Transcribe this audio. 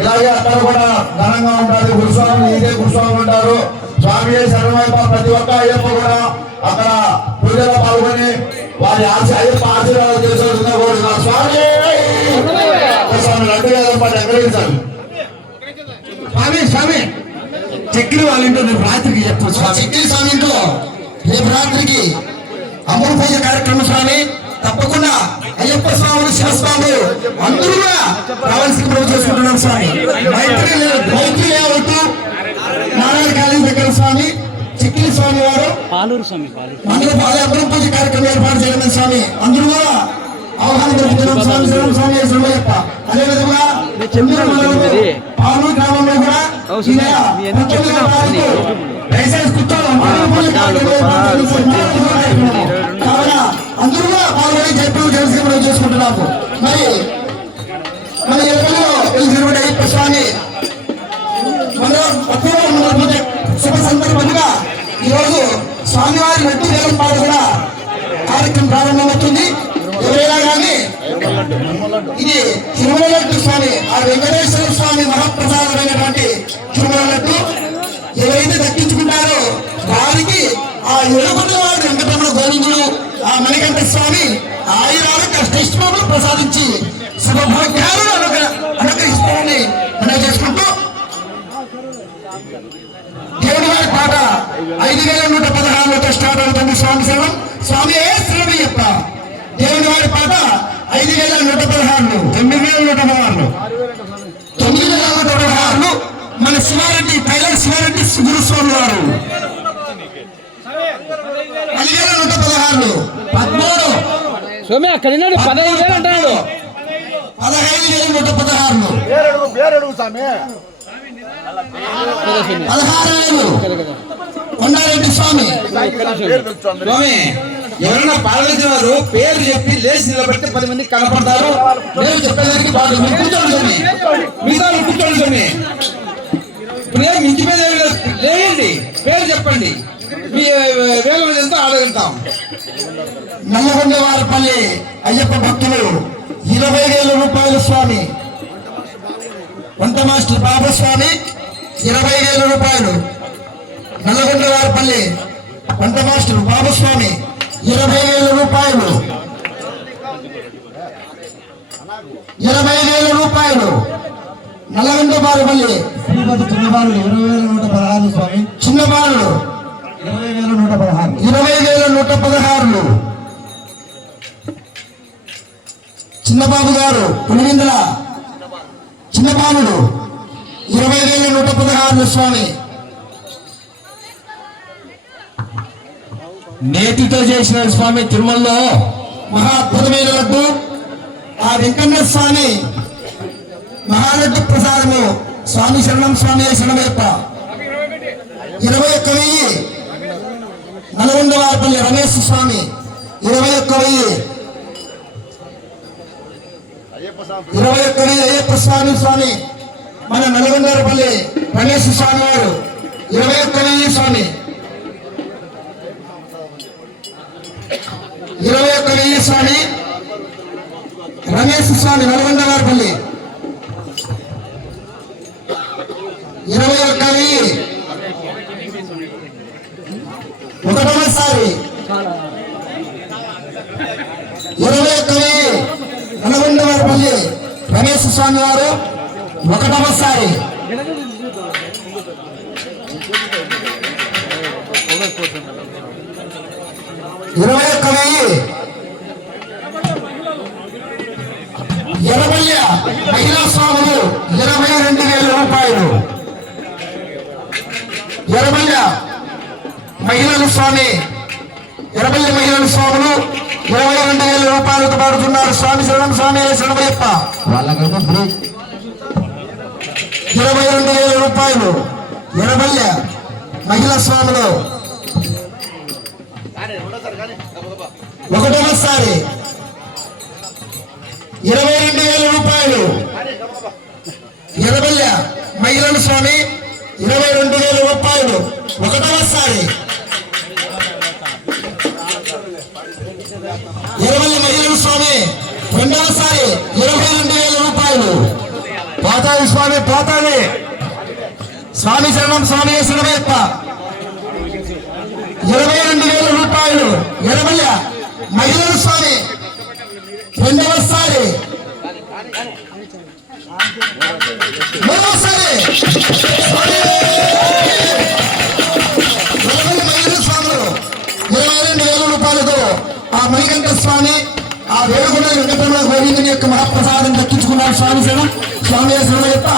ఇలాగే అక్కడ కూడా ఘనంగా ఉంటుంది గురుస్వామి ఇదే గురుస్వామి ఉంటారు స్వామి శరణమైప ప్రతి ఒక్క అయ్యప్ప కూడా అక్కడ పూజలో పాల్గొని వారి ఆశ అయ్యప్ప ఆశీర్వాదం చేసుకోవాల్సిందిగా కోరుతున్నారు. స్వామి! స్వామి లడ్డు ఎక్కడించాలి స్వామి స్వామి! చక్రి వాళ్ళ ఇంట్లో రేపు రాత్రికి చెప్పు స్వామి. స్వామి ఇంట్లో రేపు రాత్రికి అమృత పూజ కార్యక్రమం స్వామి. తప్పకుండా అయ్యప్ప స్వాములు శివస్వాములు అందరూ కూడా రావాల్సిన ప్రభు చేసుకుంటున్నాం స్వామి. మైత్రి మైత్రి లేవట్టు నారాయణ కాలేజ్ దగ్గర స్వామి చిక్కిలి స్వామి వారు. పాలూరు స్వామి అందరూ అమృత పూజ కార్యక్రమం ఏర్పాటు చేయడం స్వామి. అందరూ కూడా అవగాహన జరుపుతున్నాం స్వామి శరణం స్వామి శరణయ్యప్ప అదేవిధంగా పాలూరు గ్రామంలో కూడా లైసెన్స్ కుట్టాలి శుభ సందర్భంగా ఈరోజు స్వామివారి మట్టి వేలం పాట కూడా కార్యక్రమం ప్రారంభమవుతుంది. ఎవరైనా కానీ ఇది తిరుమల లడ్డు స్వామి ఆ వెంకటేశ్వర స్వామి మహాప్రసాదమైనటువంటి తిరుమల లడ్డు ఎవరైతే దక్కించుకుంటారో వారికి ఆ ఎలుగున్న వాడు వెంకటరమణ గోవిందుడు ఆ మణికంఠ స్వామి ఆయురాలకు కష్టిష్టములు ప్రసాదించి శుభభాగ్యాలను అనుగ్రహిస్తారని మనం చేసుకుంటాం దేవుడి వారి పాట ఐదు వేల నూట పదహారులతో స్టార్ట్ అవుతుంది స్వామి శరణం. స్వామి ఏ శ్రమ చెప్ప దేవుడి వారి పాట ఐదు వేల నూట పదహారులు తొమ్మిది వేల నూట పదహారులు. తొమ్మిది వేల నూట పదహారులు మన శివారెడ్డి టైలర్ శివారెడ్డి గురుస్వామి వారు పదివేల నూట పదహారులు పదమూడు. స్వామి అక్కడ ఉన్నాడు పదహైదు వేలు అంటున్నాడు. పదహైదు వేల నూట పదహారులు. పదహారు కొండారెడ్డి స్వామి స్వామి ఎవరైనా పాల్గొనే వారు పేరు చెప్పి లేచి నిలబడితే పది మంది కనపడతారు. నేను చెప్పేదానికి బాగా కూర్చోండి స్వామి. మిగతా కూర్చోండి స్వామి. ఇప్పుడు ఏం ఇంటి మీద లేయండి. పేరు చెప్పండి. మీ వేల మీద ఎంతో ఆడగలుగుతాం? నల్లగొండ వారపల్లి అయ్యప్ప భక్తులు ఇరవై వేల రూపాయలు స్వామి. వంట మాస్టర్ బాబా స్వామి ఇరవై వేల రూపాయలు. నల్లగొండ వారిపల్లి వంట మాస్టర్ బాబు స్వామి ఇరవై వేల రూపాయలు. ఇరవై వేల రూపాయలు. నల్లగొండ వారిపల్లి శ్రీపతి చిన్నబాలు ఇరవై వేల నూట పదహారు స్వామి. చిన్న బాలుడు ఇరవై వేల నూట పదహారు. ఇరవై వేల నూట పదహారులు. చిన్నబాబు గారు పులివిందల. చిన్నబాలుడు. ఇరవై వేల నూట పదహారులు స్వామి. నేతితో చేసిన స్వామి తిరుమలలో మహాద్భుతమైన లడ్డు ఆ వెంకన్న స్వామి మహాలడ్డు ప్రసాదము. స్వామి శరణం స్వామి శరణమయ్యప్ప ఇరవై ఒక్క వెయ్యి నల్గొండ వారిపల్లి రమేష్ స్వామి. ఇరవై ఒక్క వెయ్యి. ఇరవై ఒక్క వెయ్యి అయ్యప్ప స్వామి స్వామి. మన నల్గొండపల్లి రమేష్ స్వామి వారు. ఇరవై ఒక్క స్వామి. ఇరవై ఒక్క స్వామి. రమేష్ స్వామి నల్గొండ వారిపల్లి ఇరవై ఒక్క ఒకటవసారి ఒకటోసారి ఇరవై ఒక్క వెయ్యి నల్గొండ వారిపల్లి రమేష్ స్వామి వారు ఒకటవసారి. ఇరవై ఒక్క వెయ్యి. ఇరవై మహిళా స్వాములు ఇరవై రెండు వేల రూపాయలు. ఇరవై మహిళల స్వామి ఇరవై మహిళల స్వాములు ఇరవై రెండు వేల రూపాయలతో పాడుతున్నారు స్వామి శరణం స్వామి ఫ్రీ. ఇరవై రెండు వేల రూపాయలు ఇరవై మహిళా స్వాములు. ఒకటోసారి ఇరవై రెండు వేల రూపాయలు ఇరవై మహిళల స్వామి. ఇరవై రెండు వేల రూపాయలు ఒకటోసారి ఇరవై మహిళల స్వామి రెండవసారి ఇరవై రెండు వేల రూపాయలు. పోతాది స్వామి పోతాది స్వామి శరణం స్వామి శరణమయ్యప్ప ఇరవై రెండు వేల రూపాయలు. ఇరవై మహిళల స్వామి రెండవసారి. మూడవసారి. మణికంఠ స్వామి ఆ వేడుకున్న వెంకటరమణ గోవిందుని యొక్క మహాప్రసాదం దక్కించుకున్నారు స్వామి శరణం. స్వామి శరణం యొక్క